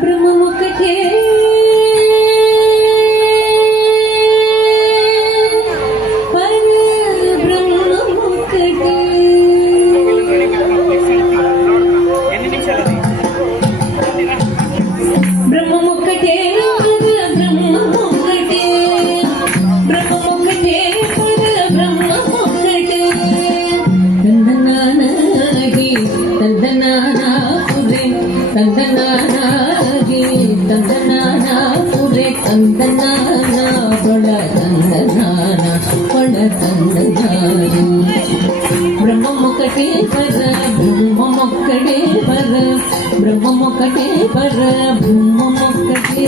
బ్రహ్మమొక్కటే ತಂದನಾನಾಗಿ ತಂದನಾನ ಪುರೆ ತಂದನಾನ ಬಳ ತಂದನಾನ ಬಳ ತಂದನಾನ ಬ್ರಹ್ಮಮೊಕ್ಕಟೇ ಪರ ಬ್ರಹ್ಮಮೊಕ್ಕಟೇ ಪರ ಬ್ರಹ್ಮಮೊಕ್ಕಟೇ ಪರ ಬ್ರಹ್ಮಮೊಕ್ಕಟೇ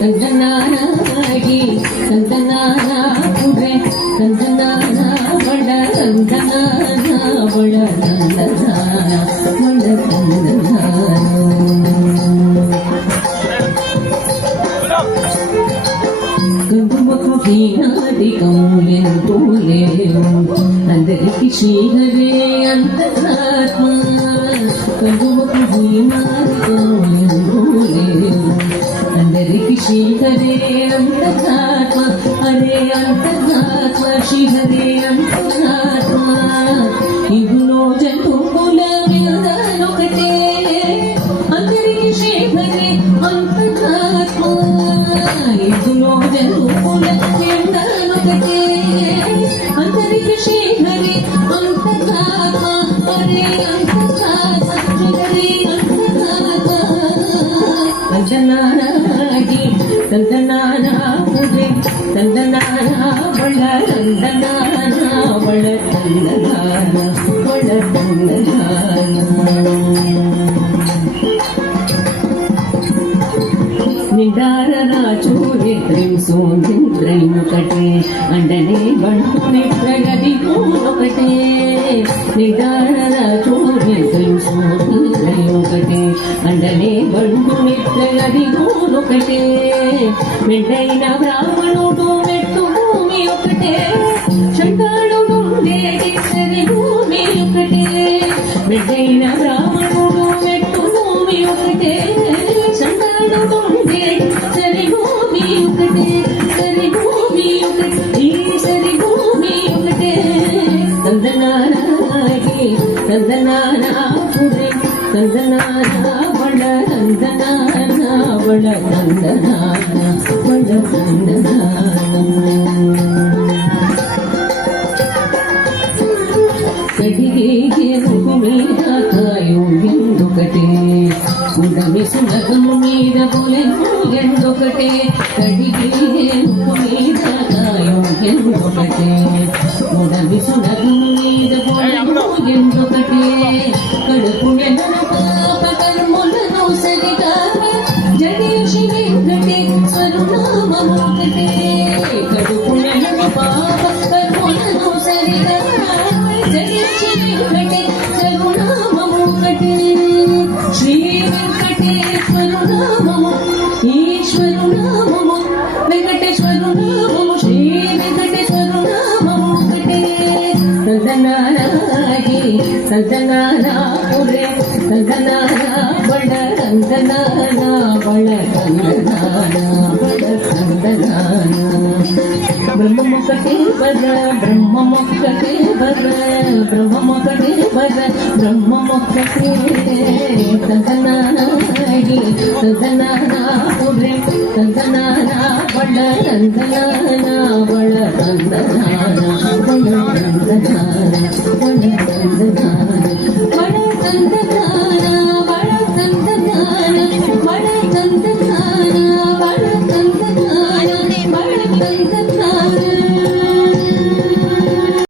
ತಂದನಾನಾಗಿ ತಂದನಾನ ಪುರೆ ತಂದನಾನ ಬಳ ತಂದನಾನ ಬಳ ತಂದನಾನ ಬಳ ತಂದನಾನ కౌలెంతో లేవు అందరికి శ్రీహరే అంతరాత్మ కలువకు కౌలెంతో లేవు అందరికి శ్రీహరే అంతరాత్మ హరే అంతరాత్మ శ్రీహరే అంతరాత్మ ఇగులో జంతువుల ఒకటే అందరికి శ్రీహరే అంతరాత్మ ఇగులో జంతువుల ఒకటే అందరికి శ్రీహరి అంతరాత్మ హరే అంతరాత్మ హరే అంతరాత్మ తందనానాగి తందనాన హరే తందనాన బళ తందనాన బళ తందనాన బళ తందనాన నిడారరాజు నిద్రం సోంద్రైముకటే అండనే బంటుని ప్రగతి ఒకటే నిడారరాజు నిద్రం సోంద్రైముకటే అండనే బంటుని ప్రగతి ఒకటే మెండైన బ్రాహ్మణుడు మెట్టు భూమి ఒకటే శంకరుడు సరి భూమి ఒకటే మెండైన బ్రాహ్మణుడు మెట్టు భూమి ఒకటే శంకరుడు సరి భూమి ఒకటే సరి భూమి ఒకటే సరి భూమి ఒకటే తందనానాగి తందనానా పురే తందనానా బళ తందనాన బళ తందనాన బళ తందనాన కడిగే మీద కాయు ఎందుకటే ఉడమి సులగము మీద పొలెను ఎందొకటే కడిగే మీద కాయు ఎందుకటే ఉడమి సులగము మీద పొలెను ఎందొకటే కడుపు నెలను పాప కర్ములను సరిగా జగేషి వెంకటే స్వరునామొకటే కడుపు నెలను పాప కర్ములను సరిగా జగేషి వెంకటే స్వరునామొకటే శ్రీ వెంకటేశ్వరు నామము ఈశ్వరు నామము వెంకటేశ్వరు నామము శ్రీ వెంకటేశ్వరు నామము ఒకటే తందనానాగి తందనానా పురే తందనానా బళ తందనానా బళ తందనానా బళ తందనానా బ్రహ్మమొక్కటే పర బ్రహ్మమొక్కటే పర బ్రహ్మమొక్కటే పర బ్రహ్మమొక్కటే తందనానాగి తందనానా పురే తందనానా బళ తందనానా బళ తందనానా బళ తందనానా బళ తందనానా బళ తందనానా